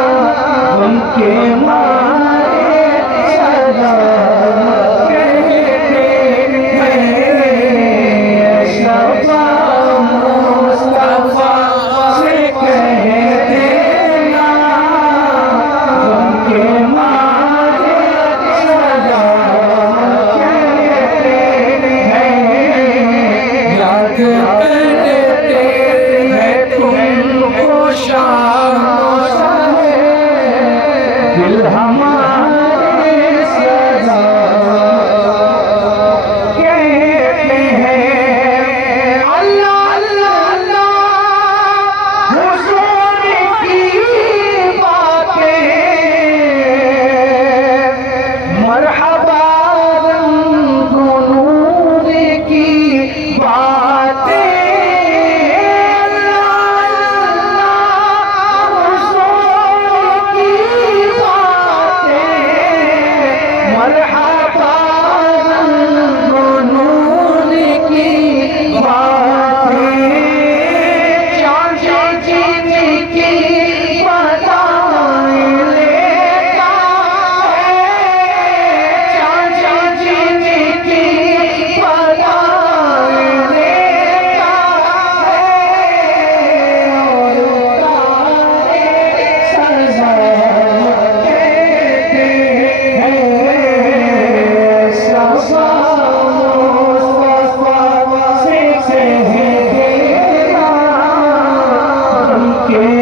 उनके मारे सदा कहते हैं शफा मुस्तफा से कह देना उनके मारे सदा कहते हैं याद करते हैं तुमको शाम दिल हमारे सदा कहते हैं अल्लाह अल्लाह अल्लाह हुजूर की बातें मरहबा रंग नूर की बातें मरहबा रंग नूर की बातें चांद की बताएं लेता है चांद की बताएं लेता है और तारे सजा कहते हैं के